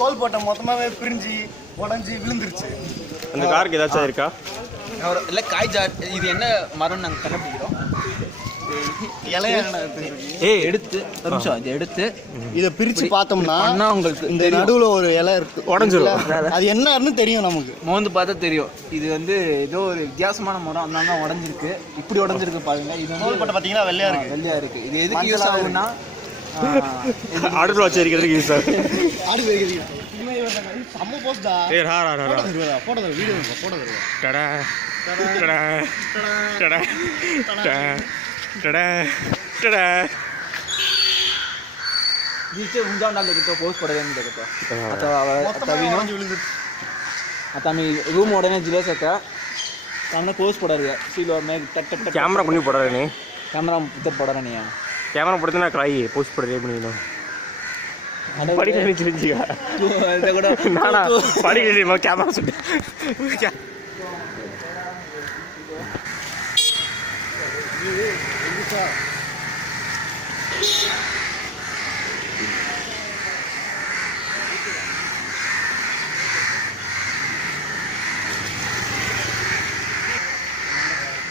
தோல் போட்ட மொத்தமாவே பிரிஞ்சு உடஞ்சி விழுந்துருச்சு. அந்த காருக்கு ஏதாச்சும் இருக்கா? இல்லை காய் ஜார். இது என்ன மரம் நாங்கள் கண்டுபிடிக்கிறோம். எடுத்து ஒரு நிமிஷம் இதை எடுத்து இதை பிரித்து பார்த்தோம்னா உங்களுக்கு இந்த நடுவில் ஒரு இலை இருக்கு, உடஞ்சிரும். அது என்னன்னு தெரியும் நமக்கு. மோந்து பார்த்தா தெரியும். இது வந்து ஏதோ ஒரு வித்தியாசமான மரம், அதனால தான் உடஞ்சிருக்கு. இப்படி உடஞ்சிருக்கு பாருங்க. இது தோல் போட்ட பார்த்தீங்கன்னா வெள்ளையா இருக்கு. வெள்ளையா இருக்கு. இது எதுக்கு யூஸ் ஆகும்னா அடுப்பில் வச்சு இருக்கிறதுக்கு யூஸ் ஆகும். ஆடு வைக்கிறீங்க செம்ம போஸ்டா. போட்டோ வீடியோ போட்டோ டடா டடா டடா டடா டடா. नीचे ऊंचा डाल देतो पोस्ट पडेल मी देतो आता आता विनो आता मी रूम ओढणे जिल्ह्यात होता सामने पोस्ट पडा रहा सीलो मैं टक टक टक कैमरा कुणी पडा रे नहीं कैमरा इधर पडा नहीं है कैमरा पड़ते ना क्राई पोस्ट पड़ रही बनी नो पड़ी नहीं चलेगा ना ना पड़ी नहीं मैं कैमरा सुन क्या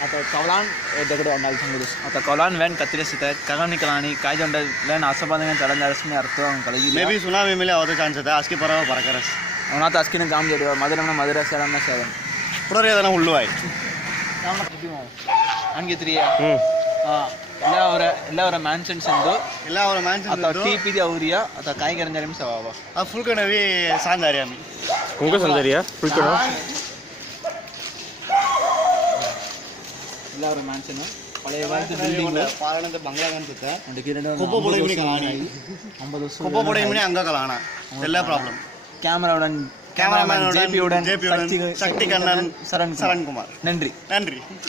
आता कौलान दगड अंडाल सांगू आता कौलान वैन कत्तिरे सित कगम निकलानी काय जंड लैन आसपास चढ़न में अर्थ कलगी मे बी सुनामी मिले होता चांस है आज के परवा परकरस ಅವನ ತಾಸ್ಕಿನ ಜಾಮ್ ಜಡಿವ ಮದರನ ಮದರ ಸರನ ಸೆವೆನ್ ಪುಡರೆ ಅದನ ಹುಳ್ಳುವಾಯಿ ನಮ್ಮ ಕಟ್ಟಿಮೋ ಹಂಗೆ 3 ಎಲ್ಲ ಅವರ ಮ್ಯಾನ್ಷನ್ಸ್ ಎಂದು ಎಲ್ಲ ಅವರ ಮ್ಯಾನ್ಷನ್ಸ್ ಅಥವಾ ಟಿಪಿ ದಿ ಅವರಿಯಾ ಅಥವಾ ಕಾಯಿ ಗರಂಜ ನಿಮಿಷ ವಾವ ಆ ಫುಲ್ ಕಣವಿ ಸಾಂದಾರಿಯಾಮಿ ಉಂಗ ಸಂದರಿಯಾ ಫುಲ್ ಕಣ ಎಲ್ಲ ಅವರ ಮ್ಯಾನ್ಷನ್ ಹಳೆಯ ವಾರದ ಬಿಲ್ಡಿಂಗ್ ಪಾರಣದ ಬಂಗ್ಲಾ ಅನ್ಸುತ್ತೆ ಒಂದು ಕಿರಣ ಕೊಬ್ಬ ಬೊಡೆಮಿನಿ ಕಾಣಿ 50 ಹಂಗ ಬೊಡೆಮಿನಿ ಅಂಗ ಕಲಾಣ ಎಲ್ಲ ಪ್ರಾಬ್ಲಮ್ கேமராமேன் ஜேபி உடன் சக்தி கண்ணன் சரண் குமார் நன்றி.